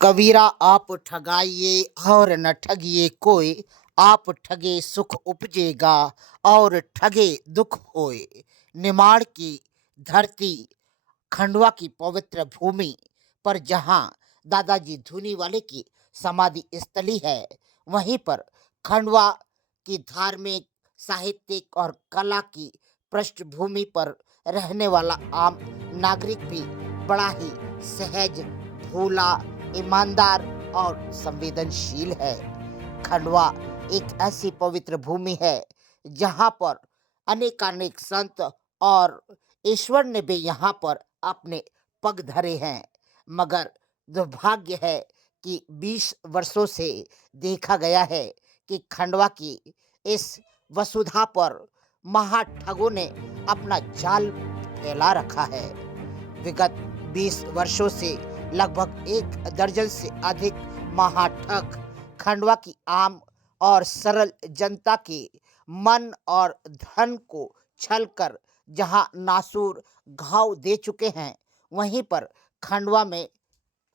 कबीरा आप ठगाइए और न ठगिए कोई, आप ठगे सुख उपजेगा और ठगे दुख होए। निमाड़ की धरती, खंडवा की पवित्र भूमि पर जहाँ दादाजी धूनीवाले की समाधि स्थली है, वहीं पर खंडवा की धार्मिक, साहित्यिक और कला की पृष्ठभूमि पर रहने वाला आम नागरिक भी बड़ा ही सहज, भोला, ईमानदार और संवेदनशील है। खंडवा एक ऐसी पवित्र भूमि है जहाँ पर अनेकानेक संत और ईश्वर ने भी यहाँ पर अपने पग धरे हैं। मगर दुर्भाग्य है कि 20 वर्षों से देखा गया है कि खंडवा की इस वसुधा पर महाठगों ने अपना जाल फैला रखा है। विगत 20 वर्षों से लगभग 1 दर्जन से अधिक महाठग खंडवा की आम और सरल जनता के मन और धन को छलकर जहां नासूर घाव दे चुके हैं, वहीं पर खंडवा में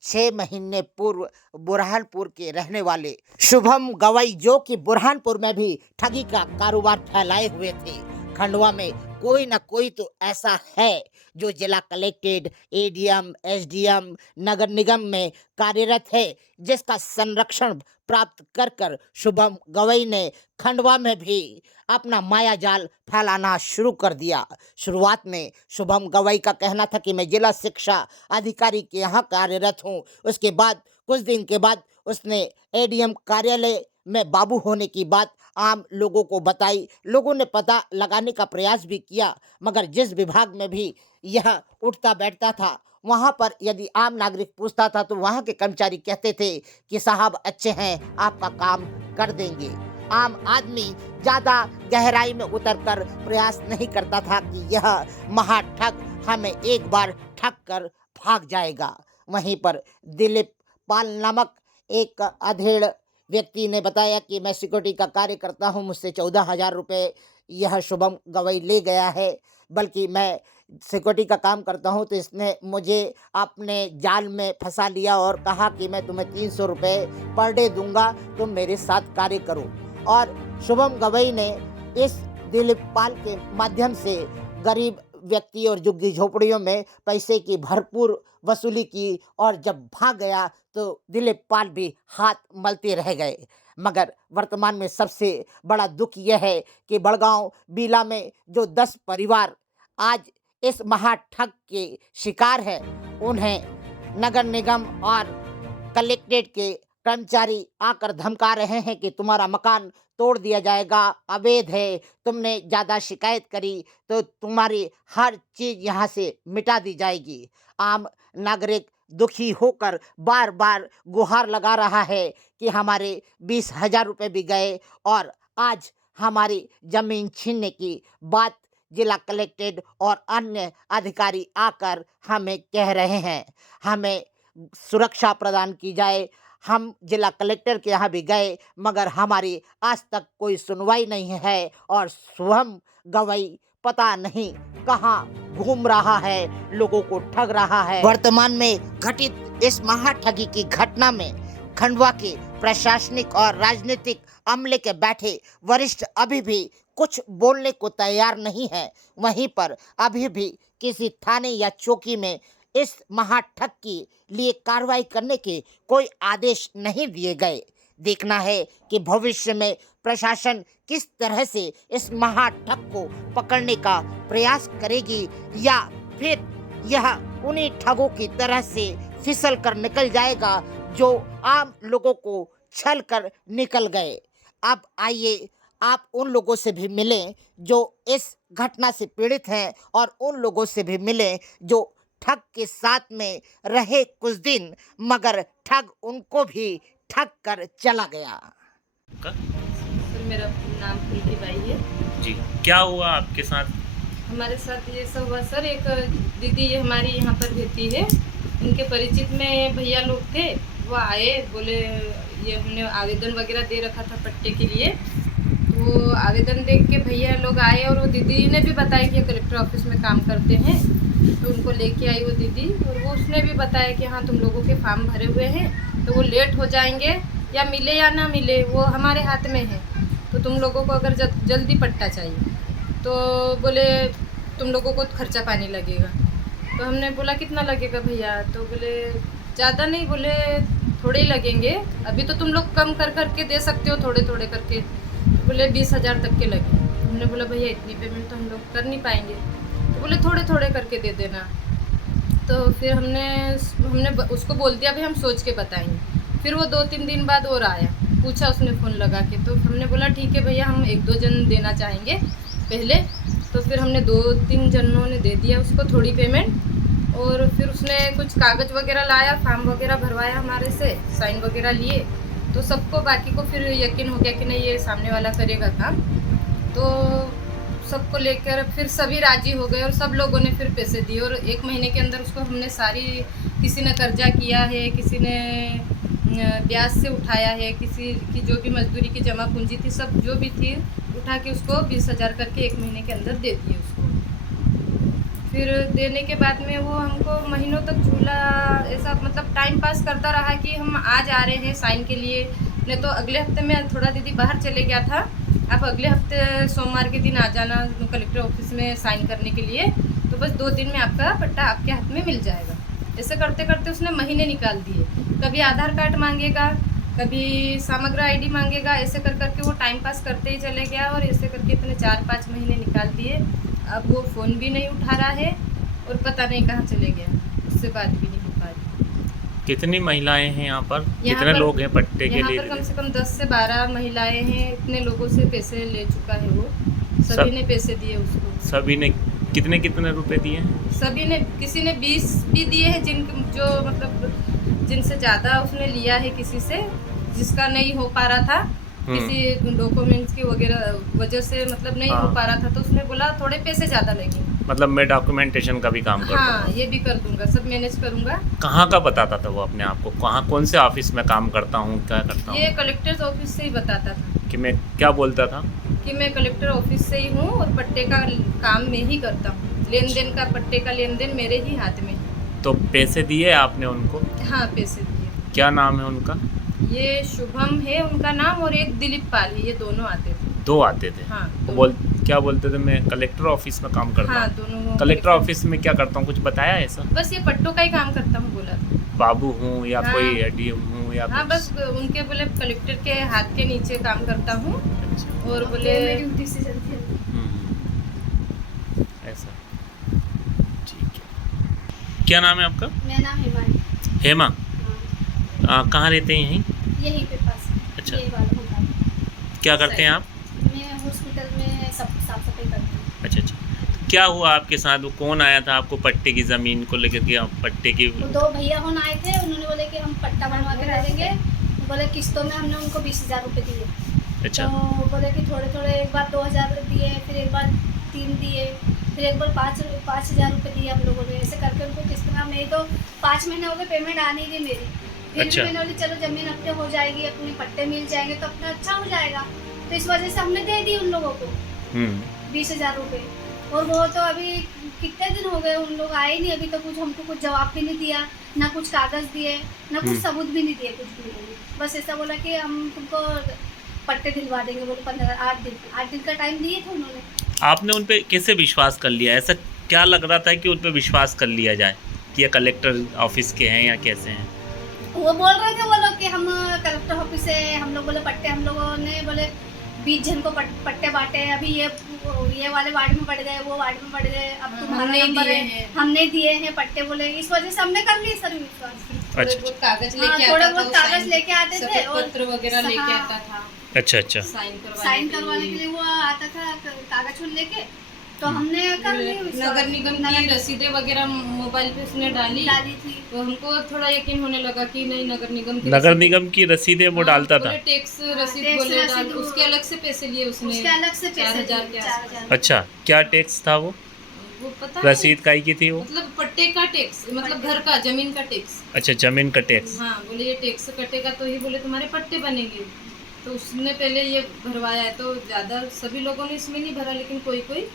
6 महीने पूर्व बुरहानपुर के रहने वाले शुभम गवई, जो कि बुरहानपुर में भी ठगी का कारोबार फैलाए हुए थे, खंडवा में कोई ना कोई तो ऐसा है जो जिला कलेक्टेड, एडीएम, एसडीएम, नगर निगम में कार्यरत है, जिसका संरक्षण प्राप्त कर कर शुभम गवई ने खंडवा में भी अपना माया जाल फैलाना शुरू कर दिया। शुरुआत में शुभम गवई का कहना था कि मैं जिला शिक्षा अधिकारी के यहाँ कार्यरत हूँ। उसके बाद कुछ दिन के बाद उसने एडीएम कार्यालय में बाबू होने की बात आम लोगों को बताई। लोगों ने पता लगाने का प्रयास भी किया, मगर जिस विभाग में भी यह उठता बैठता था, वहां पर यदि आम नागरिक पूछता था तो वहां के कर्मचारी कहते थे कि साहब अच्छे हैं, आपका काम कर देंगे। आम आदमी ज्यादा गहराई में उतरकर प्रयास नहीं करता था कि यह महाठग हमें एक बार ठग कर भाग जाएगा। वहीं पर दिलीप पाल नामक एक अधेड़ व्यक्ति ने बताया कि मैं सिक्योरिटी का कार्य करता हूं, मुझसे 14,000 रुपये यह शुभम गवई ले गया है, बल्कि मैं सिक्योरिटी का काम करता हूं, तो इसने मुझे अपने जाल में फंसा लिया और कहा कि मैं तुम्हें 300 रुपये पर डे दूंगा, तुम मेरे साथ कार्य करो। और शुभम गवई ने इस दिलीप पाल के माध्यम से गरीब व्यक्ति और झुग्गी झोपड़ियों में पैसे की भरपूर वसूली की, और जब भाग गया तो दिलीप पाल भी हाथ मलते रह गए। मगर वर्तमान में सबसे बड़ा दुख यह है कि बड़गांव बीला में जो 10 परिवार आज इस महाठग के शिकार है, उन्हें नगर निगम और कलेक्ट्रेट के कर्मचारी आकर धमका रहे हैं कि तुम्हारा मकान तोड़ दिया जाएगा, अवैध है, तुमने ज़्यादा शिकायत करी तो तुम्हारी हर चीज़ यहाँ से मिटा दी जाएगी। आम नागरिक दुखी होकर बार बार गुहार लगा रहा है कि हमारे 20,000 रुपये भी गए और आज हमारी ज़मीन छीनने की बात जिला कलेक्टेड और अन्य अधिकारी आकर हमें कह रहे हैं। हमें सुरक्षा प्रदान की जाए। हम जिला कलेक्टर के यहाँ भी गए, मगर हमारी आज तक कोई सुनवाई नहीं है और शुभम गवई पता नहीं कहाँ घूम रहा है, लोगों को ठग रहा है। वर्तमान में घटित इस महाठगी की घटना में खंडवा के प्रशासनिक और राजनीतिक अमले के बैठे वरिष्ठ अभी भी कुछ बोलने को तैयार नहीं है। वहीं पर अभी भी किसी थाने या चौकी में इस महाठग के लिए कार्रवाई करने के कोई आदेश नहीं दिए गए। देखना है कि भविष्य में प्रशासन किस तरह से इस महाठग को पकड़ने का प्रयास करेगी, या फिर यह उन्हीं ठगों की तरह से फिसल कर निकल जाएगा जो आम लोगों को छल कर निकल गए। अब आइए आप उन लोगों से भी मिलें जो इस घटना से पीड़ित हैं, और उन लोगों से भी मिलें जो ठग के साथ में रहे कुछ दिन, मगर ठग उनको भी ठग कर चला गया। सर मेरा नाम प्रीति बाई है जी। क्या हुआ आपके साथ? हमारे साथ ये सब हुआ सर, एक दीदी ये हमारी यहाँ पर रहती है, उनके परिचित में भैया लोग थे, वो आए, बोले ये हमने आवेदन वगैरह दे रखा था पट्टे के लिए, तो वो आवेदन देख के भैया लोग आए और वो दीदी ने भी बताया कि कलेक्टर ऑफिस में काम करते हैं, तो उनको लेके आई वो दीदी, और वो उसने भी बताया कि हाँ तुम लोगों के फॉर्म भरे हुए हैं, तो वो लेट हो जाएंगे, या मिले या ना मिले वो हमारे हाथ में है, तो तुम लोगों को अगर जल्दी पट्टा चाहिए तो बोले तुम लोगों को खर्चा पानी लगेगा। तो हमने बोला कितना लगेगा भैया, तो बोले ज़्यादा नहीं, बोले थोड़े ही लगेंगे, अभी तो तुम लोग कम कर करके दे सकते हो थोड़े थोड़े करके, तो बोले 20,000 तक के लगे। हमने बोला भैया इतनी पेमेंट तो हम लोग कर नहीं पाएंगे, तो बोले थोड़े थोड़े करके दे देना। तो फिर हमने उसको बोल दिया भाई हम सोच के बताएंगे। फिर वो 2-3 दिन बाद और आया, पूछा उसने फ़ोन लगा के, तो हमने बोला ठीक है भैया हम 1-2 जन देना चाहेंगे पहले। तो फिर हमने 2-3 जनों ने दे दिया उसको थोड़ी पेमेंट, और फिर उसने कुछ कागज़ वगैरह लाया, फॉर्म वगैरह भरवाया हमारे से, साइन वगैरह लिए, तो सबको बाकी को फिर यकीन हो गया कि नहीं ये सामने वाला करेगा काम। तो सबको लेकर फिर सभी राजी हो गए और सब लोगों ने फिर पैसे दिए, और 1 महीने के अंदर उसको हमने सारी, किसी ने कर्जा किया है, किसी ने ब्याज से उठाया है, किसी की जो भी मजदूरी की जमा पूंजी थी सब जो भी थी उठा के उसको 20,000 करके 1 महीने के अंदर दे दिए उसको। फिर देने के बाद में वो हमको महीनों तक झूला, ऐसा मतलब टाइम पास करता रहा कि हम आज आ रहे हैं साइन के लिए, नहीं तो अगले हफ्ते में थोड़ा दीदी बाहर चले गया था, आप अगले हफ्ते सोमवार के दिन आ जाना कलेक्टर ऑफिस में साइन करने के लिए, तो बस 2 दिन में आपका पट्टा आपके हाथ में मिल जाएगा। ऐसे करते करते उसने महीने निकाल दिए, कभी आधार कार्ड मांगेगा, कभी समग्र आईडी मांगेगा, ऐसे कर करके वो टाइम पास करते ही चले गया, और ऐसे करके इतने 4-5 महीने निकाल दिए। अब वो फ़ोन भी नहीं उठा रहा है और पता नहीं कहाँ चले गया, उससे बात भी नहीं हो पा रही। कितनी महिलाएं हैं यहाँ पर? यहाँ कितने पर- लोग हैं पट्टे के यहाँ लिए? पर कम से कम 10 से 12 महिलाएं हैं, इतने लोगों से पैसे ले चुका है वो, सभी ने पैसे दिए उसको। सभी ने कितने कितने रुपए दिए हैं? सभी ने, किसी ने 20 भी दिए हैं, जो मतलब जिनसे ज़्यादा उसने लिया है, किसी से जिसका नहीं हो पा रहा था, किसी डॉक्यूमेंट्स की वजह से मतलब नहीं हो पा रहा था, तो उसने बोला थोड़े पैसे ज़्यादा लगेंगे। मतलब मैं डॉक्यूमेंटेशन का भी काम करता हाँ हूँ। ये भी कर दूंगा, सब मैनेज करूंगा। कहाँ का बताता था वो अपने आप को? कहाँ, कौन से ऑफिस में काम करता हूँ, क्या करता ये हूँ? कलेक्टर ऑफिस से ही बताता था कि मैं क्या बोलता था? कि मैं कलेक्टर ऑफिस से ही हूँ और पट्टे का काम मैं ही करता हूँ, लेन देन का, पट्टे का लेन देन मेरे ही हाथ में है। तो पैसे दिए आपने उनको? हाँ पैसे दिए। क्या नाम है उनका? ये शुभम है उनका नाम, और एक दिलीप पाल है, ये दोनों आते थे। 2 आते थे। हाँ वो क्या बोलते थे? मैं कलेक्टर ऑफिस में काम करता हाँ हूँ। दोनों कलेक्टर ऑफिस में क्या करता हूँ, कुछ बताया ऐसा? बस ये पट्टों का ही काम करता हूँ बोला। बाबू हूँ या हाँ। कोई एडीएम हूँ या हाँ कुछ? बस उनके बोले कलेक्टर के हाथ के नीचे काम करता हूँ, अच्छा। और बोले ऐसा, ठीक है। क्या नाम है आपका? मेरा नाम हेमा है। हेमा। हाँ, कहाँ रहते हैं यहीं? यहीं पे पास। अच्छा। यही वाला होगा। क्या करते हैं आप? मैं हॉस्पिटल में सब साफ सफाई करती हूँ। अच्छा अच्छा। क्या हुआ आपके साथ? वो कौन आया था आपको पट्टे की ज़मीन को लेकर के? आप पट्टे की वो 2 भैया होन आए थे, उन्होंने बोले कि हम पट्टा बनवा के दे देंगे, बोले किस्तों में। हमने उनको 20,000 रुपये दिए। अच्छा। तो बोले कि थोड़े थोड़े, एक बार 2,000 दिए, फिर एक बार 3 दिए, फिर एक बार 5,000 रुपये दिए हम लोगों ने। ऐसे करके उनको किस्त में, मेरी तो 5 महीने हो गए पेमेंट आ नहीं रही मेरी। फिर अच्छा। भी मैंने बोली चलो ज़मीन अपने हो जाएगी, अपने पट्टे मिल जाएंगे तो अपना अच्छा हो जाएगा, तो इस वजह से हमने दे दी उन लोगों को 20,000 रुपये। और वो तो अभी कितने दिन हो गए, उन लोग आए नहीं अभी तो, कुछ हमको कुछ जवाब भी नहीं दिया, ना कुछ कागज़ दिए, ना कुछ सबूत भी नहीं दिए, कुछ भी नहीं। बस ऐसा बोला कि हम तुमको पट्टे दिलवा देंगे, बोले 8 दिन का टाइम दिए थे उन्होंने। आपने उन पे कैसे विश्वास कर लिया? ऐसा क्या लग रहा था कि उन पे विश्वास कर लिया जाए कि ये कलेक्टर ऑफिस के हैं या कैसे हैं? वो बोल रहे थे वो लोग कि हम कलेक्टर ऑफिस से, हम लोग बोले पट्टे, हम लोगों ने बोले 20 जन को पट्टे बांटे, अभी ये वाले वार्ड में बढ़ गए, वो वार्ड में बढ़ गए, अब तुम्हारा नंबर है, हमने दिए हैं पट्टे, बोले इस वजह से हमने कर लिया सर विश्वास। अच्छा। बहुत कागज हाँ, लेके थोड़े आता था, बहुत कागज लेके आते थे और पत्र वगैरह लेके हाँ। आता था अच्छा अच्छा। साइन करवाने के लिए वो आता था, कागज उन लेके, तो हमने कर ली। नगर निगम की रसीदें वगैरह मोबाइल पे उसने डाली थी। तो हमको थोड़ा यकीन होने लगा कि नहीं नगर निगम की नगर निगम की रसीदें वो डालता था? टैक्स रसीद टैक्स बोले रसीद डाल, उसके अलग से पैसे लिए उसने, उसके अलग से पैसे 4,000 के 4,000। अच्छा। क्या टैक्स था वो पता रसीद काई की थी वो? मतलब पट्टे का टैक्स, मतलब घर का, जमीन का टैक्स। अच्छा, जमीन का टैक्स। हाँ बोले ये टैक्स कटेगा तो ही बोले तुम्हारे पट्टे बनेंगे, तो उसने पहले ये भरवाया है, तो ज़्यादा सभी लोगों ने इसमें नहीं भरा, लेकिन कोई कोई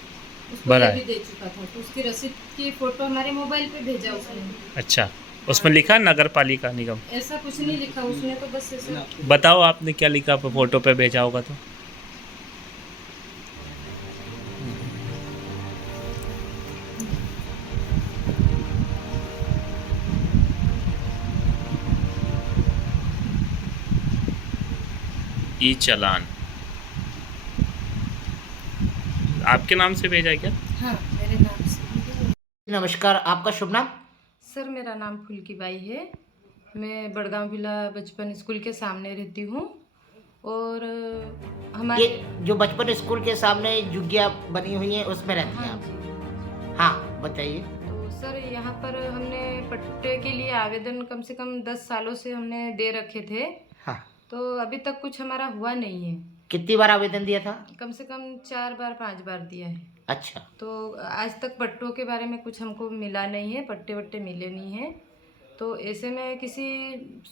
उसको भरा ये है। भी दे चुका था, तो उसकी रसीद की फोटो हमारे मोबाइल पे भेजा उसने। अच्छा, उसमें लिखा नगर पालिका निगम? ऐसा कुछ नहीं लिखा उसने, तो बस ऐसा बताओ आपने क्या लिखा फोटो पे भेजा होगा तो। ई चालान आपके नाम से भेजा है क्या? हाँ मेरे नाम से। नमस्कार, आपका शुभ नाम? सर मेरा नाम फुल्की बाई है। मैं बड़गांव विला बचपन स्कूल के सामने रहती हूँ। और हमारे ये जो बचपन स्कूल के सामने झुग्गियाँ बनी हुई हैं उसमें रहती हैं हाँ आप? जी। हाँ, बताइए। तो सर यहाँ पर हमने पट्टे के लिए आवेदन कम से कम 10 सालों से हमने दे रखे थे, हाँ, तो अभी तक कुछ हमारा हुआ नहीं है। कितनी बार आवेदन दिया था? कम से कम 4 बार 5 बार दिया है। अच्छा। तो आज तक पट्टों के बारे में कुछ हमको मिला नहीं है, पट्टे वट्टे मिले नहीं हैं। तो ऐसे में किसी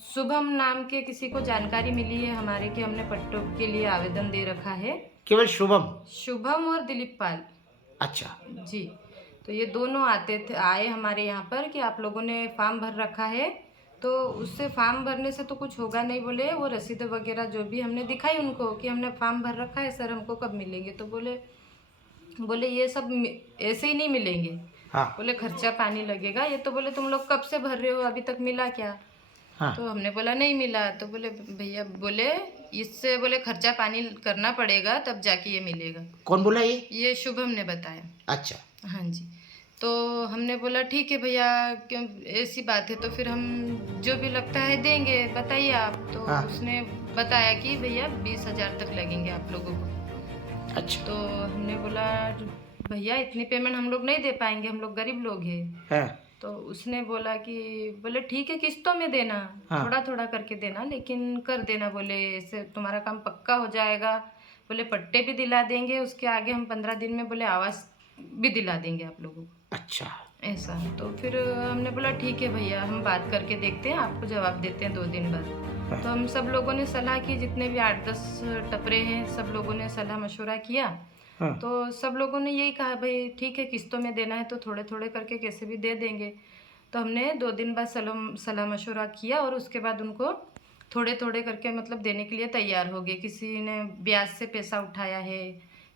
शुभम नाम के किसी को जानकारी मिली है हमारे कि हमने पट्टों के लिए आवेदन दे रखा है। केवल शुभम? शुभम और दिलीप पाल अच्छा। जी। तो ये दोनों आए हमारे यहाँ पर कि आप लोगों ने फॉर्म भर रखा है, तो उससे फॉर्म भरने से तो कुछ होगा नहीं बोले। वो रसीद वगैरह जो भी हमने दिखाई उनको कि हमने फॉर्म भर रखा है सर, हमको कब मिलेंगे? तो बोले ये सब ऐसे ही नहीं मिलेंगे। हाँ। बोले खर्चा पानी लगेगा। ये तो बोले तुम लोग कब से भर रहे हो, अभी तक मिला क्या? हाँ। तो हमने बोला नहीं मिला। तो बोले भैया बोले इससे बोले खर्चा पानी करना पड़ेगा तब जाके ये मिलेगा। कौन बोला ये? ये शुभम ने बताया। अच्छा। हाँ जी। तो हमने बोला ठीक है भैया, क्यों ऐसी बात है तो फिर हम जो भी लगता है देंगे, बताइए आप। तो हाँ। उसने बताया कि भैया 20,000 तक लगेंगे आप लोगों को। अच्छा। तो हमने बोला भैया इतनी पेमेंट हम लोग नहीं दे पाएंगे, हम लोग गरीब लोग हैं। हाँ। तो उसने बोला कि बोले ठीक है किस्तों में देना, हाँ। थोड़ा थोड़ा करके देना, लेकिन कर देना। बोले इससे तुम्हारा काम पक्का हो जाएगा। बोले पट्टे भी दिला देंगे, उसके आगे हम 15 दिन में बोले आवास भी दिला देंगे आप लोगों को। अच्छा। ऐसा। तो फिर हमने बोला ठीक है भैया, हम बात करके देखते हैं, आपको जवाब देते हैं 2 दिन बाद। तो हम सब लोगों ने सलाह की, जितने भी 8-10 टपरे हैं सब लोगों ने सलाह मशवरा किया। हाँ। तो सब लोगों ने यही कहा भाई ठीक है किस्तों में देना है तो थोड़े थोड़े करके कैसे भी दे देंगे। तो हमने 2 दिन बाद सलाह मशवरा किया और उसके बाद उनको थोड़े थोड़े करके मतलब देने के लिए तैयार हो गए। किसी ने ब्याज से पैसा उठाया है,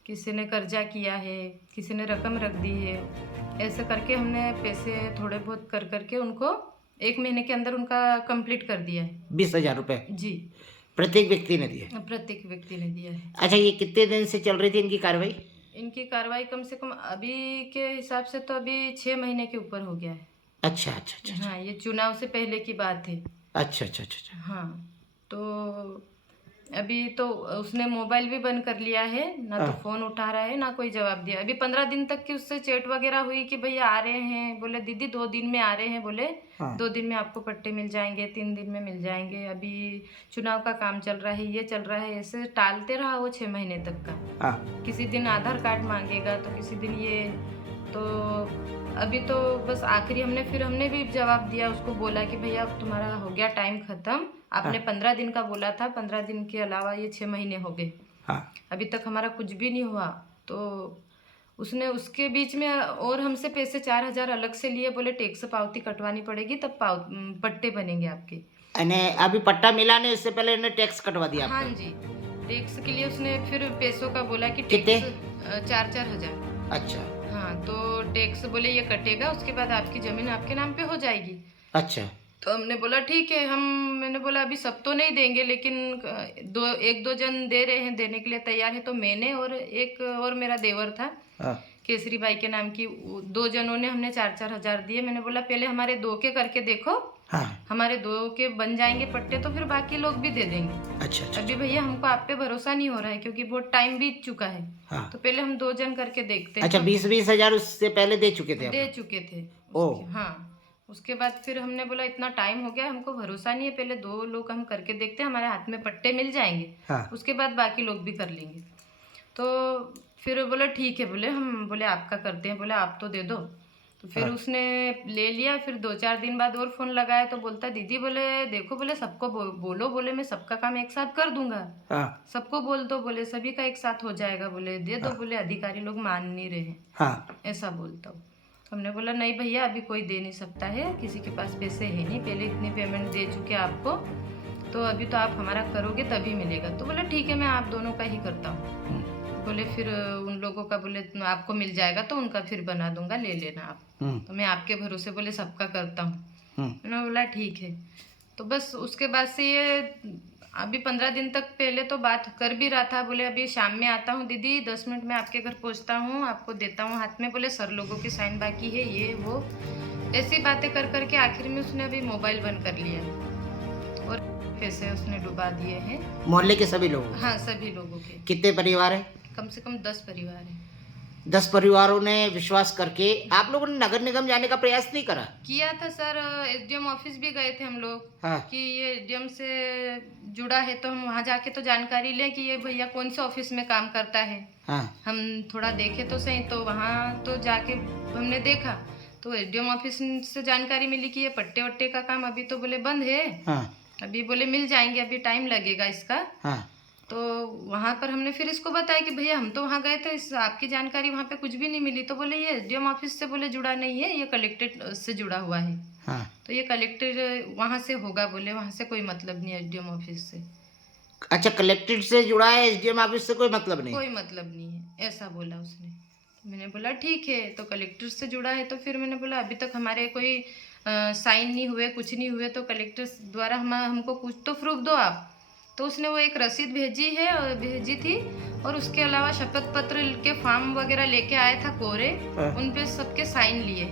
किसी ने कर्जा किया है, किसी ने रकम रख दी है। ऐसे करके हमने पैसे थोड़े बहुत कर करके उनको 1 महीने के अंदर उनका कंप्लीट कर दिया है। 20,000 रुपए जी, प्रत्येक व्यक्ति ने दिए? प्रत्येक व्यक्ति ने दिया है। अच्छा, ये कितने दिन से चल रही थी इनकी कार्रवाई? इनकी कार्रवाई कम से कम अभी के हिसाब से तो अभी 6 महीने के ऊपर हो गया है। अच्छा अच्छा अच्छा। हाँ, ये चुनाव से पहले की बात है। अच्छा अच्छा अच्छा अच्छा। हाँ, तो अभी तो उसने मोबाइल भी बंद कर लिया है, ना तो फ़ोन उठा रहा है ना कोई जवाब दिया। अभी 15 दिन तक की उससे चैट वगैरह हुई कि भैया आ रहे हैं, बोले दीदी 2 दिन में आ रहे हैं, बोले 2 दिन में आपको पट्टे मिल जाएंगे, 3 दिन में मिल जाएंगे, अभी चुनाव का काम चल रहा है, ये चल रहा है। ऐसे टालते रहा वो 6 महीने तक का। हाँ। किसी दिन आधार कार्ड मांगेगा तो किसी दिन ये। तो अभी तो बस आखिरी हमने भी जवाब दिया उसको, बोला कि भैया अब तुम्हारा हो गया टाइम ख़त्म, आपने 15 दिन का बोला था, 15 दिन के अलावा ये 6 महीने हो गए, हाँ। अभी तक हमारा कुछ भी नहीं हुआ। तो उसने उसके बीच में और हमसे पैसे 4,000 अलग से लिए, बोले टैक्स पावती कटवानी पड़ेगी तब पट्टे बनेंगे आपके। अभी पट्टा मिला नहीं, इससे पहले इन्हें टैक्स कटवा दिया हाँ आपका? जी, टैक्स के लिए उसने फिर पैसों का बोला कि कितने? टैक्स 4-4 हज़ार। अच्छा। हाँ, तो टैक्स बोले ये कटेगा, उसके बाद आपकी ज़मीन आपके नाम पे हो जाएगी। अच्छा। तो हमने बोला ठीक है। मैंने बोला अभी सब तो नहीं देंगे, लेकिन 1-2 जन दे रहे हैं, देने के लिए तैयार है। तो मैंने और एक और मेरा देवर था केसरी बाई के नाम की, 2 जनों ने हमने 4-4 हज़ार दिए। मैंने बोला पहले हमारे 2 के करके देखो, हाँ। हमारे 2 के बन जाएंगे पट्टे तो फिर बाकी लोग भी दे देंगे। अच्छा अच्छा। अभी भैया हमको आप पे भरोसा नहीं हो रहा है क्योंकि बहुत टाइम बीत चुका है। हाँ। तो पहले हम 2 जन करके देखते हैं। अच्छा, 20-20 हजार उससे पहले दे चुके थे आप दे लोग? चुके थे ओह। हाँ, उसके बाद फिर हमने बोला इतना टाइम हो गया, हमको भरोसा नहीं है, पहले 2 लोग हम करके देखते हैं, हमारे हाथ में पट्टे मिल जाएंगे। हाँ। उसके बाद बाकी लोग भी कर लेंगे। तो फिर बोले ठीक है, बोले हम बोले आपका करते हैं, बोले आप तो दे दो। तो फिर उसने ले लिया। फिर 2-4 दिन बाद और फोन लगाया तो बोलता दीदी बोले देखो बोले सबको बोलो बोले मैं सबका काम एक साथ कर दूंगा, हाँ सबको बोल दो बोले सभी का एक साथ हो जाएगा बोले दे दो बोले अधिकारी लोग मान नहीं रहे, हाँ ऐसा बोलता हूँ। हमने बोला नहीं भैया अभी कोई दे नहीं सकता है, किसी के पास पैसे है नहीं, पहले इतनी पेमेंट दे चुके आपको, तो अभी तो आप हमारा करोगे तभी मिलेगा। तो बोला ठीक है मैं आप दोनों का ही करता हूँ। बोले फिर उन लोगों का बोले आपको मिल जाएगा तो उनका फिर बना दूंगा ले लेना आप। तो मैं आपके भरोसे बोले सबका करता हूँ। मैंने बोला ठीक है। तो बस उसके बाद से ये अभी 15 दिन तक पहले तो बात कर भी रहा था, बोले अभी शाम में आता हूँ दीदी 10 मिनट में आपके घर पहुँचता हूँ, आपको देता हूँ हाथ में, बोले सर लोगों की साइन बाकी है ये वो, ऐसी बातें कर करके आखिर में उसने अभी मोबाइल बंद कर लिया और पैसे उसने डुबा दिए हैं। मोहल्ले के सभी लोग? हाँ सभी लोगों के। कितने परिवार है? कम से कम 10 परिवार है। 10 परिवारों ने विश्वास करके आप लोगों ने नगर निगम जाने का प्रयास नहीं करा? किया था सर, एसडीएम ऑफिस भी गए थे हम लोग। हाँ। कि ये एसडीएम से जुड़ा है तो हम वहाँ जाके तो जानकारी लें कि ये भैया कौन से ऑफिस में काम करता है। हाँ। हम थोड़ा देखे तो सही, तो वहाँ तो जाके हमने देखा तो एसडीएम ऑफिस से जानकारी मिली कि ये पट्टे वट्टे का काम अभी तो बोले बंद है। हाँ। अभी बोले मिल जाएंगे, अभी टाइम लगेगा इसका। हाँ। तो वहाँ पर हमने फिर इसको बताया कि भैया हम तो वहाँ गए थे, इस आपकी जानकारी वहाँ पे कुछ भी नहीं मिली। तो बोले ये एसडीएम ऑफिस से बोले जुड़ा नहीं है, ये कलेक्टर से जुड़ा हुआ है। हाँ। तो ये कलेक्टर वहाँ से होगा बोले, वहाँ से कोई मतलब नहीं है एसडीएम ऑफिस से। अच्छा कलेक्ट्रेट से जुड़ा है, एसडीएम ऑफिस से कोई मतलब नहीं? कोई मतलब नहीं है ऐसा बोला उसने। तो मैंने बोला ठीक है, तो कलेक्टर से जुड़ा है तो फिर मैंने बोला अभी तक हमारे कोई साइन नहीं हुए, कुछ नहीं हुए, तो कलेक्टर द्वारा हमको कुछ तो प्रूफ दो आप। तो उसने वो एक रसीद भेजी थी और उसके अलावा शपथ पत्र के फॉर्म वगैरह लेके आया था कोरे, उन पे सबके साइन लिए।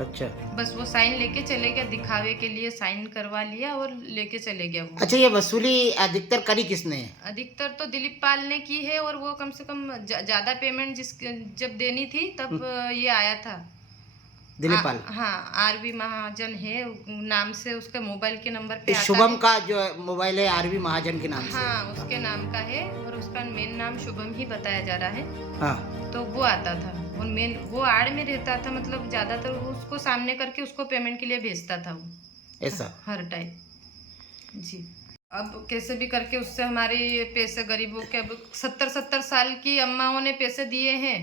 अच्छा। बस वो साइन लेके चले गया, दिखावे के लिए साइन करवा लिया और लेके चले गया वो। अच्छा ये वसूली अधिकतर करी किसने है? अधिकतर तो दिलीप पाल ने की है, और वो कम से कम ज्यादा पेमेंट जब देनी थी तब ये आया था दिलीप पाल? हाँ आरवी महाजन है नाम से, उसका मोबाइल के नंबर पे आता शुभम है। का जो मोबाइल है आरवी महाजन के नाम से? हाँ उसके नाम का है और उसका मेन नाम शुभम ही बताया जा रहा है। हाँ। तो वो आता था और मेन वो आड़ में रहता था, मतलब ज्यादातर वो उसको सामने करके उसको पेमेंट के लिए भेजता था वो ऐसा हर टाइम जी। अब कैसे भी करके उससे हमारे पैसे गरीबों के, अब 70-70 साल की अम्माओं ने पैसे दिए हैं,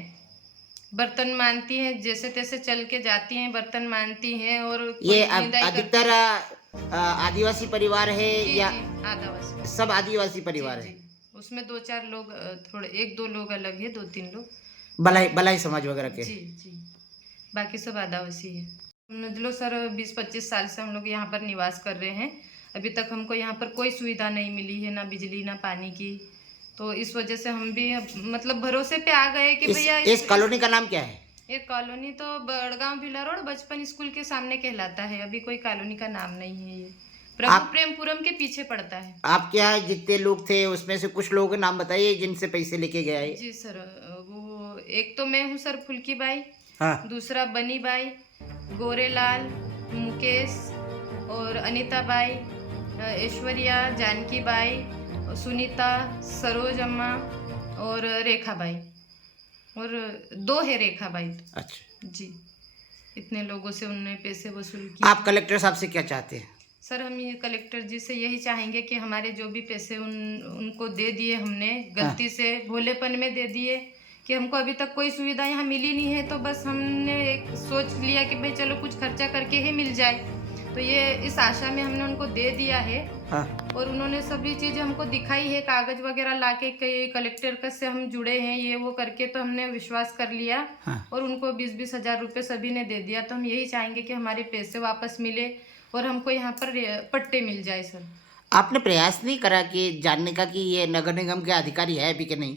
बर्तन मानती हैं, जैसे तैसे चल के जाती हैं, बर्तन मानती हैं। और ये अधिकतर आदिवासी परिवार है या? आदिवासी, सब आदिवासी परिवार है। उसमें 2-4 लोग थोड़े 1-2 लोग अलग है, 2-3 लोग बलाई समाज वगैरह के। जी जी, बाकी सब आदिवासी है। मतलब सर 20-25 साल से हम लोग यहाँ पर निवास कर रहे हैं, अभी तक हमको यहाँ पर कोई सुविधा नहीं मिली है, ना बिजली ना पानी की। तो इस वजह से हम भी मतलब भरोसे पे आ गए कि भैया इस कॉलोनी का नाम क्या है? ये कॉलोनी तो बड़गांव भिला रोड बचपन स्कूल के सामने कहलाता है, अभी कोई कॉलोनी का नाम नहीं है। ये प्रभु प्रेमपुरम के पीछे पड़ता है। आपके यहाँ जितने लोग थे उसमें से कुछ लोगों के नाम बताइए जिनसे पैसे लेके गया है। जी सर, वो एक तो मैं हूँ सर फुल्की बाई, हाँ। दूसरा बनी बाई, गोरेलाल, मुकेश और अनीता बाई, ऐश्वर्या, जानकी बाई, सुनीता, सरोज अम्मा और रेखा बाई, और 2 है रेखा बाई। अच्छा जी, इतने लोगों से उन्होंने पैसे वसूल किए। आप कलेक्टर साहब से क्या चाहते हैं? सर हम ये कलेक्टर जी से यही चाहेंगे कि हमारे जो भी पैसे उनको दे दिए हमने गलती से भोलेपन में दे दिए, कि हमको अभी तक कोई सुविधा यहाँ मिली नहीं है, तो बस हमने एक सोच लिया कि भाई चलो कुछ खर्चा करके ही मिल जाए, तो ये इस आशा में हमने उनको दे दिया है। हाँ। और उन्होंने सभी चीज़ें हमको दिखाई है, कागज वगैरह लाके कलेक्टर का से हम जुड़े हैं ये वो करके, तो हमने विश्वास कर लिया। हाँ। और उनको 20-20 हज़ार रुपये सभी ने दे दिया। तो हम यही चाहेंगे कि हमारे पैसे वापस मिले और हमको यहाँ पर पट्टे मिल जाए। सर आपने प्रयास नहीं करा कि जानने का कि ये नगर निगम के अधिकारी है भी कि नहीं?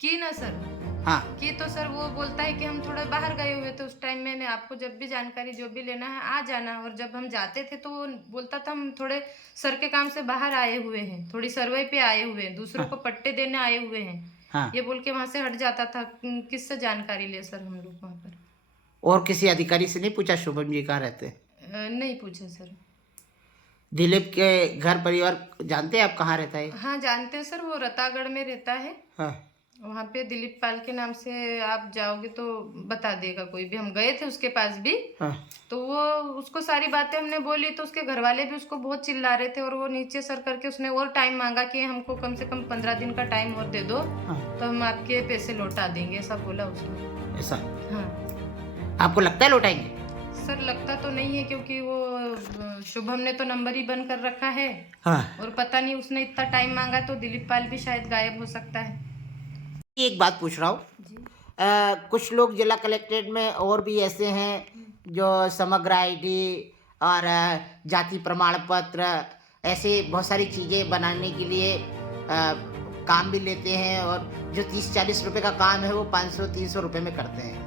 की ना सर? हाँ। कि तो सर वो बोलता है कि हम थोड़ा बाहर गए हुए थे उस टाइम, मैंने आपको जब भी जानकारी जो भी लेना है आ जाना। और जब हम जाते थे तो वो बोलता था हम थोड़े सर के काम से बाहर आए हुए हैं, थोड़ी सर्वे पे आए हुए हैं, दूसरों को पट्टे देने आए हुए हैं। हाँ। ये बोल के वहाँ से हट जाता था। किससे जानकारी ले सर हम लोग वहाँ पर? और किसी अधिकारी से नहीं पूछा शुभम जी कहाँ रहते? नहीं पूछा सर। दिलीप के घर परिवार जानते हैं आप कहाँ रहता है? हाँ जानते हैं सर, वो रतागढ़ में रहता है। हाँ। वहाँ पे दिलीप पाल के नाम से आप जाओगे तो बता देगा कोई भी। हम गए थे उसके पास भी, हाँ। तो वो उसको सारी बातें हमने बोली तो उसके घर वाले भी उसको बहुत चिल्ला रहे थे और वो नीचे सर करके उसने और टाइम मांगा कि हमको कम से कम 15 दिन का टाइम और दे दो, हाँ। तो हम आपके पैसे लौटा देंगे, ऐसा बोला उसने। ऐसा हाँ आपको लगता है लौटाएंगे? सर लगता तो नहीं है, क्योंकि वो शुभम ने तो नंबर ही बंद कर रखा है। हाँ। और पता नहीं उसने इतना टाइम मांगा तो दिलीप पाल भी शायद गायब हो सकता है। एक बात पूछ रहा हूँ, जी। कुछ लोग जिला कलेक्ट्रेट में और भी ऐसे हैं जो समग्र आईडी और जाति प्रमाण पत्र ऐसे बहुत सारी चीज़ें बनाने के लिए काम भी लेते हैं, और जो 30-40 रुपए का काम है वो 500-300 रुपए में करते हैं।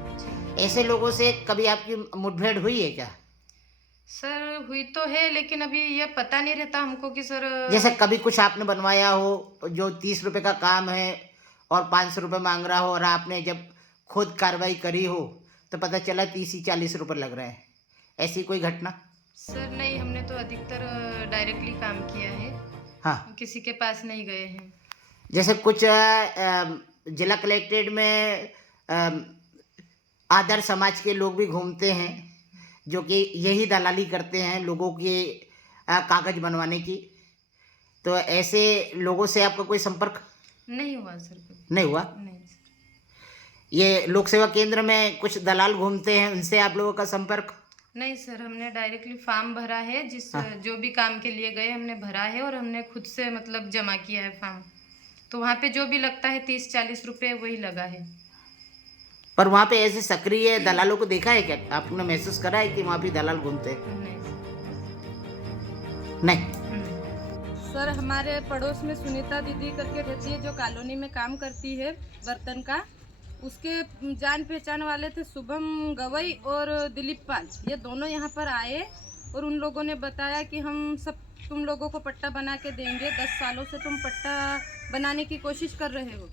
ऐसे लोगों से कभी आपकी मुठभेड़ हुई है क्या? सर हुई तो है, लेकिन अभी ये पता नहीं रहता हमको कि सर जैसे कभी कुछ आपने बनवाया हो जो 30 रुपए का काम है और 500 रुपये मांग रहा हो, और आपने जब खुद कार्रवाई करी हो तो पता चला 30-40 रुपये लग रहे हैं, ऐसी कोई घटना? सर नहीं, हमने तो अधिकतर डायरेक्टली काम किया है। हाँ। किसी के पास नहीं गए हैं। जैसे कुछ जिला कलेक्ट्रेट में आदर्श समाज के लोग भी घूमते हैं जो कि यही दलाली करते हैं लोगों के कागज बनवाने की, तो ऐसे लोगों से आपका कोई संपर्क नहीं हुआ सर कभी। नहीं हुआ? नहीं सर। ये लोक सेवा केंद्र में कुछ दलाल घूमते हैं, उनसे आप लोगों का संपर्क? नहीं सर, हमने डायरेक्टली फॉर्म भरा है, जो भी काम के लिए गए हमने भरा है और हमने खुद से मतलब जमा किया है फॉर्म। तो वहाँ पे जो भी लगता है 30-40 रुपये वही लगा है। पर वहाँ पे ऐसे सक्रिय दलालों को देखा है क्या? आपने महसूस करा है कि वहाँ भी दलाल घूमते हैं? नहीं। सर हमारे पड़ोस में सुनीता दीदी करके रहती है जो कॉलोनी में काम करती है बर्तन का, उसके जान पहचान वाले थे शुभम गवई और दिलीप पाल, ये दोनों यहाँ पर आए और उन लोगों ने बताया कि हम सब तुम लोगों को पट्टा बना के देंगे, 10 सालों से तुम पट्टा बनाने की कोशिश कर रहे हो,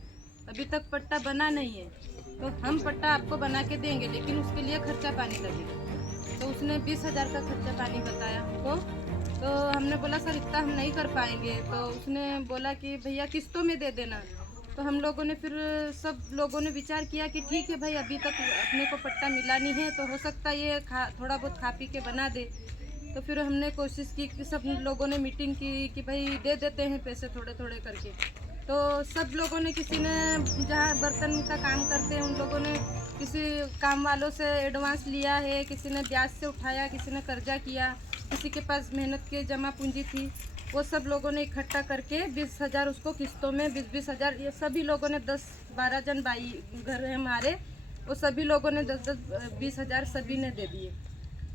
अभी तक पट्टा बना नहीं है, तो हम पट्टा आपको बना के देंगे, लेकिन उसके लिए खर्चा पानी लगेगा। तो उसने 20,000 का खर्चा पानी बताया हमको, तो हमने बोला सर इतना हम नहीं कर पाएंगे, तो उसने बोला कि भैया किस्तों में दे देना। तो हम लोगों ने फिर सब लोगों ने विचार किया कि ठीक है भाई, अभी तक अपने को पट्टा मिला नहीं है, तो हो सकता है ये थोड़ा बहुत खा पी के बना दे। तो फिर हमने कोशिश की कि सब लोगों ने मीटिंग की कि भाई दे देते हैं पैसे थोड़े थोड़े करके। तो सब लोगों ने, किसी ने जहाँ बर्तन का काम करते हैं उन लोगों ने किसी काम वालों से एडवांस लिया है, किसी ने ब्याज से उठाया, किसी ने कर्जा किया, किसी के पास मेहनत की जमा पूंजी थी, वो सब लोगों ने इकट्ठा करके 20,000 उसको किस्तों में 20-20,000, ये सभी लोगों ने 10-12 जन भाई घर है हमारे, वो सभी लोगों ने 10-20,000 सभी ने दे दिए।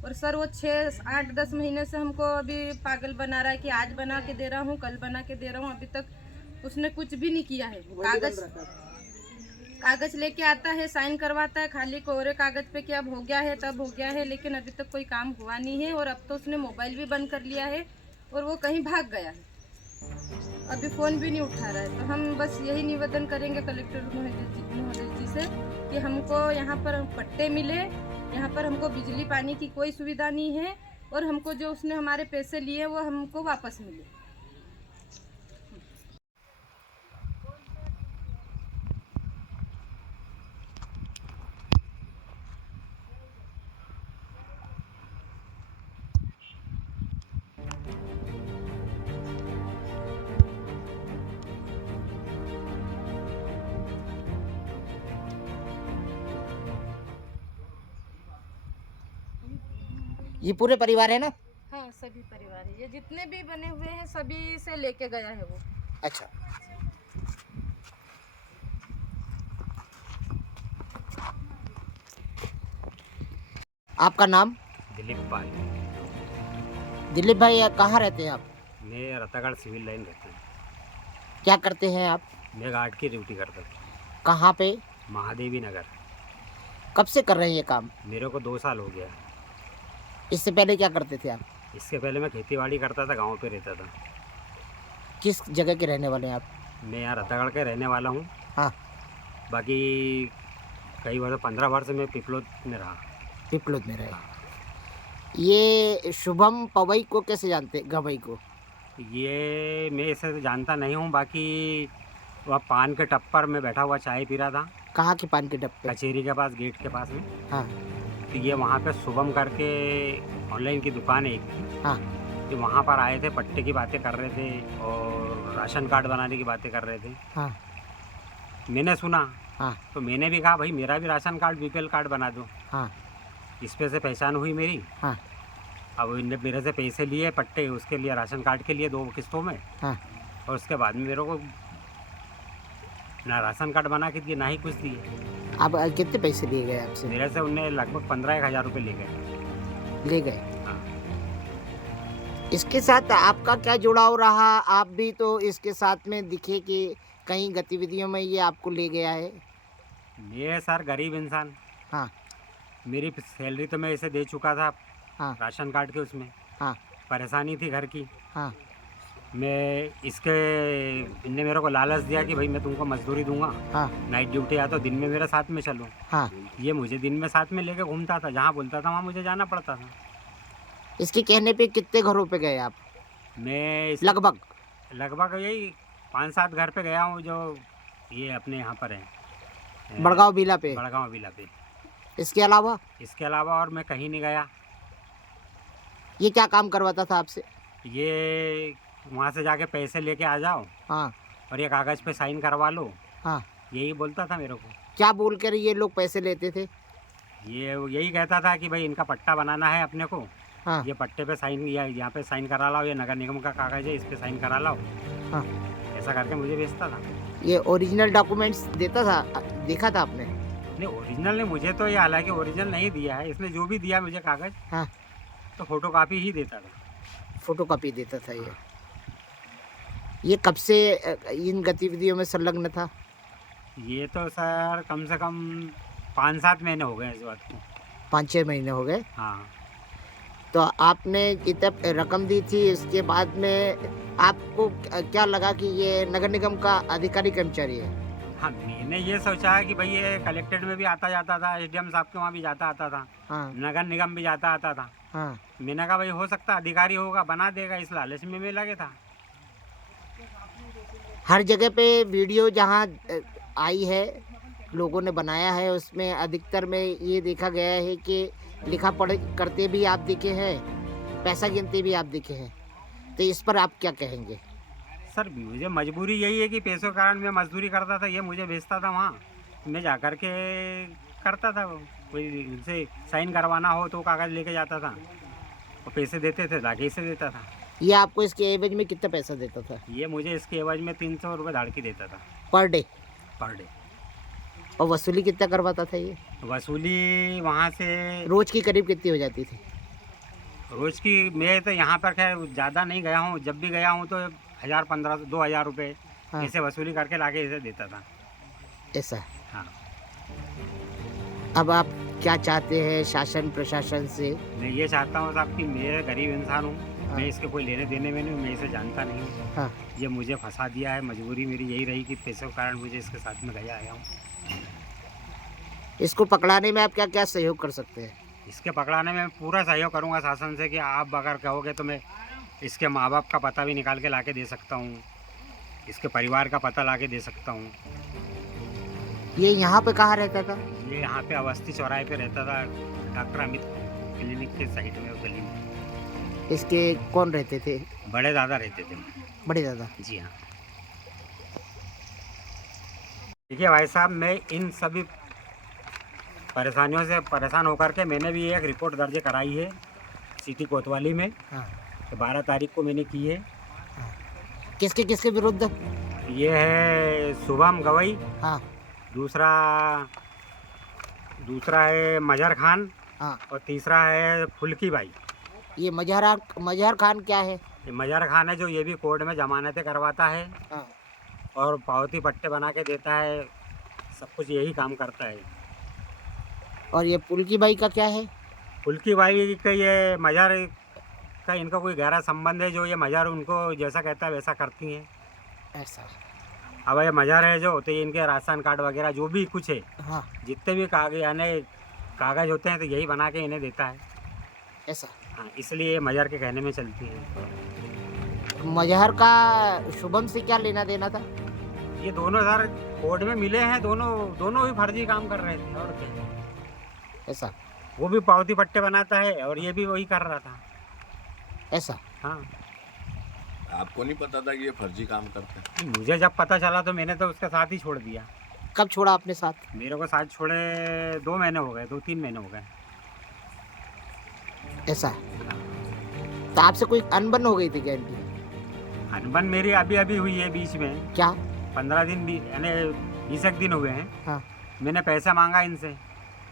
और सर वो 6-8-10 महीने से हमको अभी पागल बना रहा है कि आज बना के दे रहा हूँ, कल बना के दे रहा हूँ, अभी तक उसने कुछ भी नहीं किया है। कागज लेके आता है, साइन करवाता है खाली कोरे कागज पे कि अब हो गया है तब हो गया है, लेकिन अभी तक कोई काम हुआ नहीं है। और अब तो उसने मोबाइल भी बंद कर लिया है और वो कहीं भाग गया है, अभी फ़ोन भी नहीं उठा रहा है। तो हम बस यही निवेदन करेंगे कलेक्टर महोदय जी से कि हमको यहाँ पर पट्टे मिले, यहाँ पर हमको बिजली पानी की कोई सुविधा नहीं है, और हमको जो उसने हमारे पैसे लिए वो हमको वापस मिले। ये पूरे परिवार है ना? हाँ सभी परिवार है, ये जितने भी बने हुए हैं सभी से लेके गया है वो। अच्छा। आपका नाम? दिलीप पाल। दिलीप भाई, कहाँ रहते हैं आप? मैं रतागढ़ सिविल लाइन रहता हूँ। क्या करते हैं आप? मैं गार्ड की ड्यूटी करता हूँ। कहाँ पे? महादेवी नगर। कब से कर रहे हैं ये काम? मेरे को 2 साल हो गया। इससे पहले क्या करते थे आप? इससे पहले मैं खेतीबाड़ी करता था, गांव पे रहता था। किस जगह के रहने वाले हैं आप? मैं यहाँ रतागढ़ का रहने वाला हूँ। हाँ। बाकी कई वर्ष 15 वर्ष में पिपलोद में रहा। पिपलोद में रहे। ये शुभम पवई को कैसे जानते, गवई को? ये मैं इसे जानता नहीं हूँ, बाकी वह पान के टप्पर में बैठा हुआ चाय पी रहा था, कहाँ के पान के डब्बे? कचेरी के पास, गेट के पास में। हाँ तो ये वहाँ पे शुभम करके ऑनलाइन की दुकान है एक की, हाँ तो वहाँ पर आए थे, पट्टे की बातें कर रहे थे और राशन कार्ड बनाने की बातें कर रहे थे। हाँ मैंने सुना हाँ तो मैंने भी कहा भाई मेरा भी राशन कार्ड बीपीएल कार्ड बना दो। हाँ इस पे से पहचान हुई मेरी। हाँ अब इनने मेरे से पैसे लिए पट्टे, उसके लिए राशन कार्ड के लिए 2 किस्तों में, हाँ और उसके बाद में मेरे को ना राशन कार्ड बना के दिए ना ही कुछ दिए। अब कितने पैसे लिए गए आपसे? मेरे से उनने लगभग 15,000 रुपये ले गए। ले गए। हाँ। इसके साथ आपका क्या जुड़ाव रहा? आप भी तो इसके साथ में दिखे कि कई गतिविधियों में ये आपको ले गया है। मैं सर गरीब इंसान, हाँ मेरी सैलरी तो मैं इसे दे चुका था हाँ राशन कार्ड के उसमें। हाँ परेशानी थी घर की। हाँ मैं इसके इनने मेरे को लालच दिया कि भाई मैं तुमको मजदूरी दूंगा, हाँ नाइट ड्यूटी या तो दिन में मेरे साथ में चलो। हाँ। ये मुझे दिन में साथ में लेके घूमता था, जहाँ बोलता था वहाँ मुझे जाना पड़ता था। इसके कहने पे कितने घरों पे गए आप? मैं लगभग यही 5-7 घर पे गया हूँ, जो ये अपने यहाँ पर है बड़गांव बिला पे। बड़गांव बिला पे। इसके अलावा इसके अलावा और मैं कहीं नहीं गया। ये क्या काम करवाता था आपसे? ये वहाँ से जाके पैसे लेके आ जाओ हाँ और ये कागज़ पे साइन करवा लो, हाँ। यही बोलता था मेरे को। क्या बोल कर ये लोग पैसे लेते थे? ये यही कहता था कि भाई इनका पट्टा बनाना है अपने को, हाँ ये पट्टे पे साइन या यहाँ पे साइन करा लाओ, ये नगर निगम का कागज़ है इस पे साइन करा लाओ। हाँ। ऐसा करके मुझे बेचता था। ये ओरिजिनल डॉक्यूमेंट्स देता था? देखा था आपने? नहीं ओरिजिनल ने मुझे तो ये हालांकि ओरिजिनल नहीं दिया है, इसने जो भी दिया मुझे कागज़ हाँ तो फोटोकॉपी ही देता था। फोटोकॉपी देता था ये कब से इन गतिविधियों में संलग्न था? ये तो सर कम से कम 5-7 महीने हो गए इस बात को। 5-6 महीने हो गए। हाँ। तो आपने इतने रकम दी थी, इसके बाद में आपको क्या लगा कि ये नगर निगम का अधिकारी कर्मचारी है? हाँ मैंने ये सोचा है कि भाई ये कलेक्ट्रेट में भी आता जाता था, एसडीएम साहब के वहाँ भी जाता आता था, हाँ नगर निगम भी जाता आता था। हाँ। मैंने कहा भाई हो सकता अधिकारी होगा बना देगा, इस लालच में मैं लगे था। हर जगह पे वीडियो जहाँ आई है लोगों ने बनाया है, उसमें अधिकतर में ये देखा गया है कि लिखा पढ़ करते भी आप दिखे हैं, पैसा गिनते भी आप दिखे हैं। तो इस पर आप क्या कहेंगे? सर मुझे मजबूरी यही है कि पैसों के कारण मैं मजदूरी करता था, ये मुझे भेजता था वहाँ, मैं जा कर के करता था। कोई उनसे साइन करवाना हो तो कागज़ लेके जाता था और पैसे देते थे, लाके इसे देता था। ये आपको इसके एवज में कितना पैसा देता था? ये मुझे इसके एवज में 300 रुपये धाड़की देता था पर डे। और वसूली कितना करवाता था ये? वसूली वहाँ से रोज की करीब कितनी हो जाती थी? रोज़ की मैं तो यहाँ पर खैर ज़्यादा नहीं गया हूँ, जब भी गया हूँ तो 1000, 1500, 2000 रुपये हाँ। ऐसे वसूली करके लाके इसे देता था। ऐसा। हाँ। अब आप क्या चाहते हैं शासन प्रशासन से? मैं ये चाहता हूँ साहब कि मैं गरीब इंसान हूँ, हाँ। मैं इसके कोई लेने देने में नहीं, मैं इसे जानता नहीं हूँ। हाँ। ये मुझे फंसा दिया है, मजबूरी मेरी यही रही कि पैसों के कारण मुझे इसके साथ में गया आया हूँ। इसको पकड़ाने में आप क्या क्या सहयोग कर सकते हैं? इसके पकड़ाने में पूरा सहयोग करूँगा शासन से कि आप अगर कहोगे तो मैं इसके माँ बाप का पता भी निकाल के लाके दे सकता हूँ, इसके परिवार का पता लाके दे सकता हूँ। ये यहाँ पे कहाँ रहता था? ये यहाँ पे अवस्थी चौराहे पे रहता था, डॉक्टर अमित क्लिनिक के साइड में, उस गली में। इसके कौन रहते थे? बड़े दादा रहते थे। बड़े दादा। जी हाँ। देखिए भाई साहब, मैं इन सभी परेशानियों से परेशान होकर के मैंने भी एक रिपोर्ट दर्ज कराई है सिटी कोतवाली में। हाँ। तो 12 तारीख को मैंने की है। किसके किसके विरुद्ध? ये है शुभम गवई, हाँ दूसरा है मजहर खान, हाँ। और तीसरा है फुल्की भाई। ये मजहर खान क्या है? ये मजहर खान है जो ये भी कोर्ट में जमानतें करवाता है हाँ। और पावती पट्टे बना के देता है, सब कुछ यही काम करता है। और ये पुलकी बाई का क्या है? फुल्की भाई का ये मजहर का इनका कोई गहरा संबंध है, जो ये मजहर उनको जैसा कहता है वैसा करती हैं। ऐसा। अब ये मजहर है जो होते हैं, इनके राशन कार्ड वगैरह जो भी कुछ है, हाँ। जितने भी कागज होते हैं तो यही बना के इन्हें देता है। ऐसा। हाँ, इसलिए मजहर के कहने में चलती है। मजहर का शुभम से क्या लेना देना था? ये दोनों सर कोर्ट में मिले हैं, दोनों भी फर्जी काम कर रहे थे और क्या। ऐसा वो भी पावती पट्टे बनाता है और ये भी वही कर रहा था। ऐसा हाँ, आपको नहीं पता था कि ये फर्जी काम करते हैं? मुझे जब पता चला तो मैंने तो उसके साथ ही छोड़ दिया। कब छोड़ा आपने साथ? मेरे को साथ छोड़े 2 महीने हो गए, 2-3 महीने हो गए। ऐसा तो आपसे कोई अनबन हो गई थी क्या इनकी? अनबन मेरी अभी अभी हुई है बीच में, क्या? 15 दिन भी यानी 20 दिन हुए हैं। हाँ। मैंने पैसा मांगा इनसे।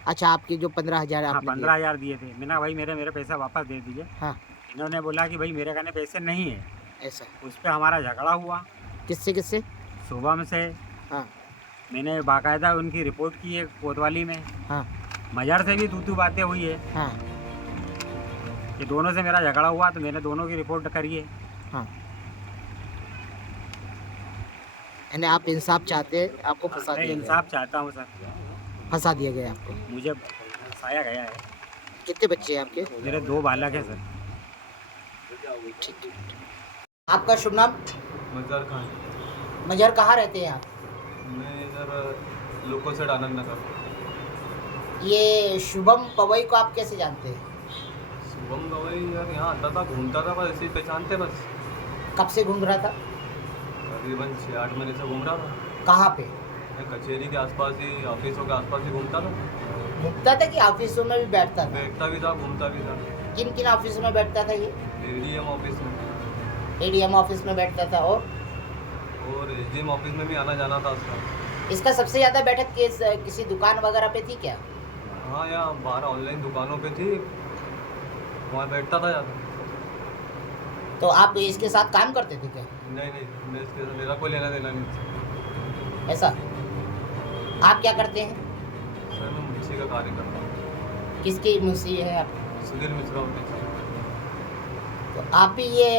अच्छा, आपके जो 15,000 हाँ, आपने 15,000 दिए थे। मैंने कहा भाई मेरे पैसा वापस दे दीजिए। हाँ। इन्होंने बोला कि भाई मेरे कहने पैसे नहीं है। दिए? ऐसा उस पर हमारा झगड़ा हुआ। किससे? शुभम से। हाँ। मैंने बाकायदा उनकी रिपोर्ट की है कोतवाली में। हाँ। मजार से भी तू बातें हुई है। हाँ। ये दोनों से मेरा झगड़ा हुआ तो मैंने दोनों की रिपोर्ट करी है। हाँ। यानी आप इंसाफ चाहते हैं, आपको फंसा मैं दिया गया? इंसाफ चाहता हूँ सर। फंसा दिया गया आपको? मुझे फंसाया गया है। कितने बच्चे हैं आपके? मेरे 2 बालक हैं सर। ठीक है। आपका शुभ नाम? मजार खान। मजहर, कहाँ रहते हैं आप? मैं इधर लोको सेड आनंद नगर। ये शुभम पवई को आप कैसे जानते हैं? शुभम गवई यार यहाँ आता था, घूमता था, बस ऐसे ही पहचानते बस। कब से घूम रहा था? करीबन 6-8 महीने से घूम रहा था। कहाँ पे? मैं कचहरी के आसपास ही, ऑफिसों के आसपास ही घूमता था। घूमता था कि ऑफिसों में भी बैठता था? बैठता भी था, घूमता भी था। किन किन ऑफिसों में बैठता था ये? एडीएम ऑफिस में एडीएम ऑफिस में बैठता था। और एसडीएम ऑफिस में भी आना जाना था उसका। इसका सबसे ज़्यादा बैठक किसी दुकान वगैरह पे थी क्या? हाँ, यहाँ बाहर ऑनलाइन दुकानों पे थी, वहाँ बैठता था ज़्यादा। तो आप इसके साथ काम करते थे क्या? नहीं, मैं इसके साथ मेरा कोई लेना देना नहीं। ऐसा? आप क्या करते हैं? सर मैं मुंशी का कार्य करता हूँ। किसकी मुंशी है आप? सुधीर मिश्रा ऑफिस। तो आप भी ये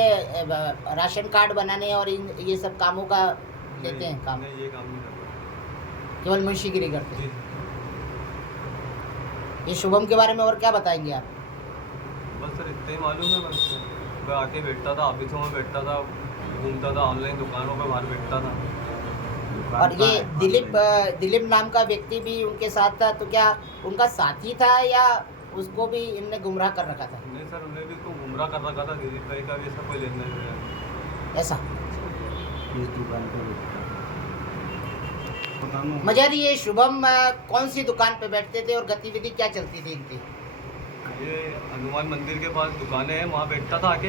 राशन कार्ड बनाने और ये सब कामों का लेते हैं काम? नहीं, ये काम नहीं करता। केवल मुंशीगिरी करते हैं? जी। ये शुभम के बारे में और क्या बताएंगे आप? बस सर इतना ही मालूम है। बस मैं आके बैठता था, ऑफिसों में बैठता था, घूमता था, ऑनलाइन दुकानों पे बाहर बैठता था। और ये दिलीप नाम का व्यक्ति भी उनके साथ था, तो क्या उनका साथी था या उसको भी इनने गुमराह कर रखा था? नहीं सर, उन्हें भी तो गुमराह कर रखा था। दिलीप भाई का भी ऐसा कोई लेना देना नहीं। ऐसा? इस दुकान पे मजहर, ये शुभम कौन सी दुकान पे बैठते थे और गतिविधि क्या चलती थी इनकी? ये हनुमान मंदिर के पास दुकानें हैं, वहाँ बैठता था आके।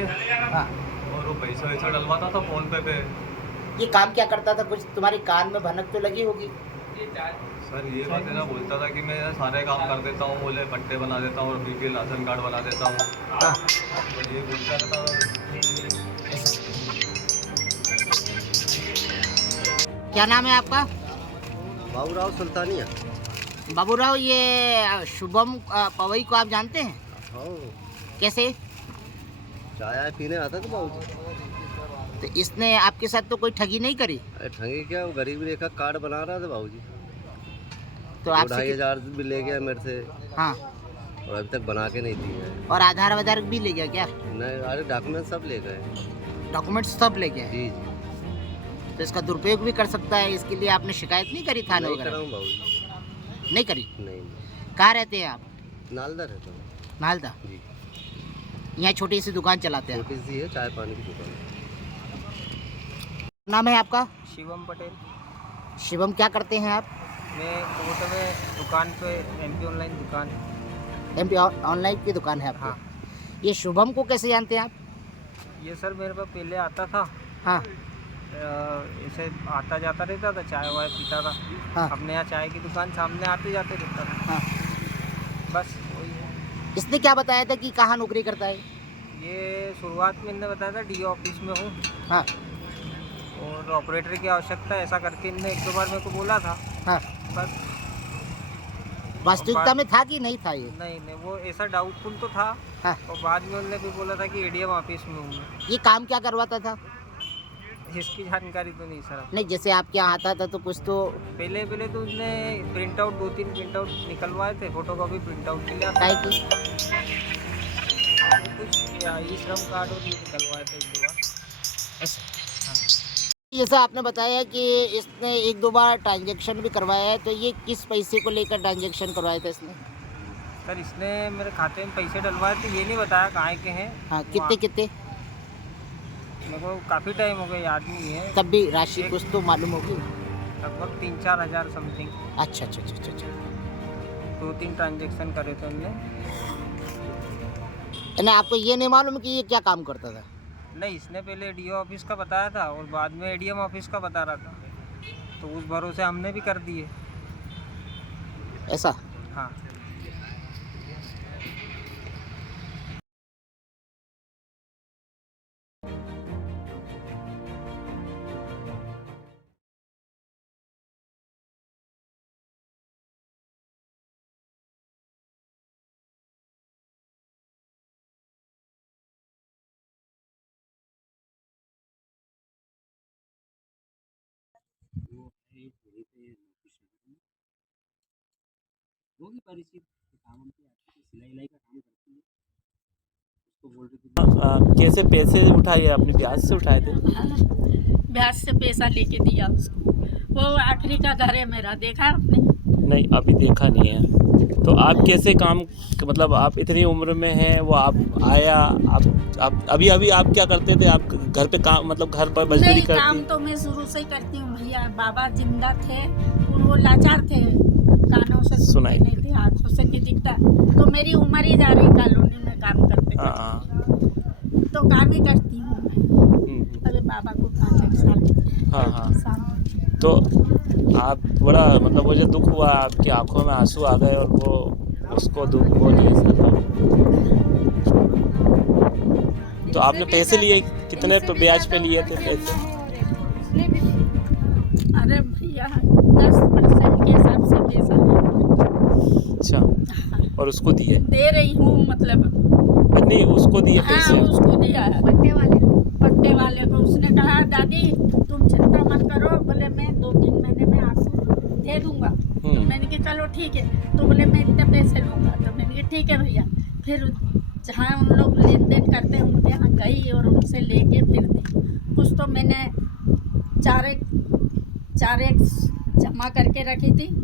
हाँ। और वो पैसा वैसा डलवाता था फ़ोन पे। ये काम क्या करता था? कुछ तुम्हारी कान में भनक तो लगी होगी? सर ये बात है ना, बोलता था कि मैं सारे काम कर देता हूँ, बोले पट्टे बना देता हूँ और बीपीएल राशन कार्ड बना देता हूँ। हाँ। तो ये बोलता रहता था। क्या नाम है आपका? बाबूराव सुल्तानिया। बाबूराव, ये शुभम पवई को आप जानते हैं? हाँ, कैसे? चाय पीने आता था बाबूजी। तो इसने आपके साथ तो कोई ठगी नहीं करी? अरे ठगी क्या, वो गरीबी रेखा कार्ड बना रहा था बाबूजी। तो आपसे 2,500 भी ले गया मेरे से हाँ। और अभी तक बना के नहीं दिया है। और आधार वाधार भी ले गया क्या? नहीं, अरे डॉक्यूमेंट सब ले गए। डॉक्यूमेंट्स सब ले गया? जी जी। तो इसका दुरुपयोग भी कर सकता है, इसके लिए आपने शिकायत नहीं करी थाने नहीं वगैरह? कराऊँ बाबूजी। नहीं करी? नहीं, कहाँ रहते हैं आप? नालदा रहता हूँ। नालदा? जी। यहाँ छोटी सी दुकान चलाते हैं? छोटी सी है चाय पानी की दुकान। नाम है आपका? शिवम पटेल। शिवम, क्या करते हैं आप? मैं कोटा में दुकान पे एमपी ऑनलाइन दुकान। एमपी ऑनलाइन की दुकान है आपकी? हाँ। ये शुभम को कैसे जानते हैं आप? ये सर मेरे पास पहले आता था। हाँ। ऐसे आता जाता रहता था, चाय वाय पीता था। हाँ। अपने यहाँ चाय की दुकान सामने आते जाते रहता था। हाँ। बस वही है। इसने क्या बताया था कि कहाँ नौकरी करता है? ये शुरुआत में इनने बताया था डीओ ऑफिस में हूँ हाँ। और ऑपरेटर की आवश्यकता है, ऐसा करके इनने 1-2 बार मेरे को बोला था। हाँ। बस वास्तविकता में था कि नहीं था ये? नहीं, वो ऐसा डाउटफुल तो था। हाँ। और बाद में उन्होंने भी बोला था कि एडीएम ऑफिस में हूँ मैं। ये काम क्या करवाता था? इसकी जानकारी तो नहीं सर। नहीं, जैसे आपके यहाँ आता था तो कुछ तो पहले तो उसने प्रिंट आउट 2-3 प्रिंट आउट निकलवाए थे, फोटोकॉपी प्रिंट आउट के लिए आता काय की? कुछ ई श्रम कार्ड और ये निकलवाए थे 1-2 बार। ऐसा? हाँ। जैसा आपने बताया कि इसने 1-2 बार ट्रांजैक्शन भी करवाया है, तो ये किस पैसे को लेकर ट्रांजैक्शन करवाया था इसने? सर इसने मेरे खाते में पैसे डलवाए थे, ये नहीं बताया कहाँ के हैं। हाँ, कितने? मेरे को काफ़ी टाइम हो गया, याद नहीं है। तब भी राशि कुछ तो मालूम होगी। लगभग 3-4 हज़ार समथिंग। अच्छा। 2-3 ट्रांजेक्शन करे थे उनने। यानी आपको ये नहीं मालूम कि ये क्या काम करता था? नहीं, इसने पहले डीओ ऑफिस का बताया था और बाद में एडीएम ऑफिस का बता रहा था, तो उस भरोसे हमने भी कर दिए। ऐसा? हाँ। कैसे पैसे उठाए आपने? ब्याज से उठाए थे? ब्याज से पैसा लेके दिया उसको। वो आखिरी का घर है मेरा, देखा आपने? नहीं, अभी देखा नहीं है। तो आप कैसे काम, मतलब आप इतनी उम्र में हैं, वो आप आया, आप अभी आप क्या करते थे? आप घर पे काम, मतलब घर पर मजदूरी नहीं, करते? काम तो मैं शुरू से ही करती हूँ भैया। बाबा जिंदा थे, वो लाचार थे, कानों से सुनाई नहीं थे, आँखों से नहीं दिखता, तो मेरी उम्र ही जा रही कॉलोनी में काम करते तो काम ही करती हूँ मैं। अभी बाबा को 5 साल। हाँ। तो आप बड़ा, मतलब मुझे दुख हुआ, आपकी आंखों में आंसू आ गए और वो उसको दुख वो नहीं सका। तो आपने पैसे लिए कितने पे ब्याज पे लिए थे पैसे? अरे भैया 10% के हिसाब से पैसा लिया। अच्छा, और उसको दिए? दे रही हूँ, मतलब नहीं, उसको दिए पैसे? हाँ, उसको दिया है, पट्टे वाले को। उसने कहा दादी तुम चिंता मत करो, बोले मैं 2-3 महीने में आपको दे दूंगा। तो मैंने कहा चलो ठीक है, तो बोले मैं इतने पैसे लूँगा। तो मैंने कहा ठीक है भैया। फिर जहाँ उन लोग लेन देन करते हैं उनके यहाँ गई और उनसे लेके फिर दी। कुछ तो मैंने 4 जमा करके रखी थी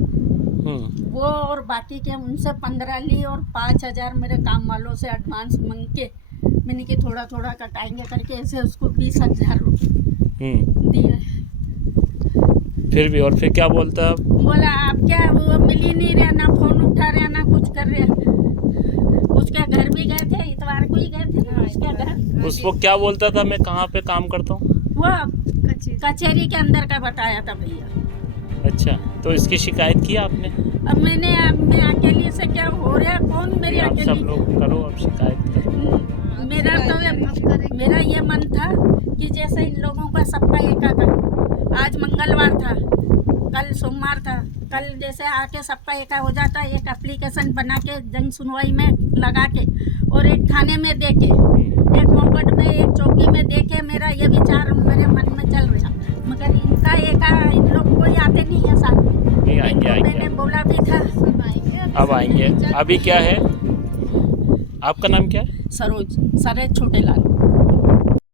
वो, और बाकी के उनसे 15 ली और 5,000 मेरे काम वालों से एडवांस मांग के मैंने कि थोड़ा कटाएंगे करके ऐसे उसको 20,000 दिए। फिर भी, और फिर क्या बोलता है? बोला आप क्या, वो मिल ही नहीं रहा, ना फोन उठा रहा, ना कुछ कर रहा। उसके घर भी गए थे, इतवार को ही गए थे उसके घर। उसको क्या बोलता था, मैं कहाँ पे काम करता हूँ? वो कचहरी के अंदर का बताया था भैया। अच्छा, तो इसकी शिकायत की आपने? अब मैं अकेली से क्या हो रहा है, कौन मेरी आप सब अकेली? लोग करो, अब शिकायत करो। मेरा ये मन था कि जैसे इन लोगों का सबका एका करूं। आज मंगलवार था, कल सोमवार था, कल जैसे आके सबका एका हो जाता, एक एप्लीकेशन बना के जन सुनवाई में लगा के और एक थाने में दे के, एक मोकट में, एक चौकी में दे के, मेरा ये विचार मेरे मन में चल रहा। मगर इनका एका इन लोग कोई आते नहीं है साथ में। नहीं आएंगे। मैंने बोला भी था अब आएंगे। अभी क्या है, आपका नाम क्या है? सरोज छोटे लाल।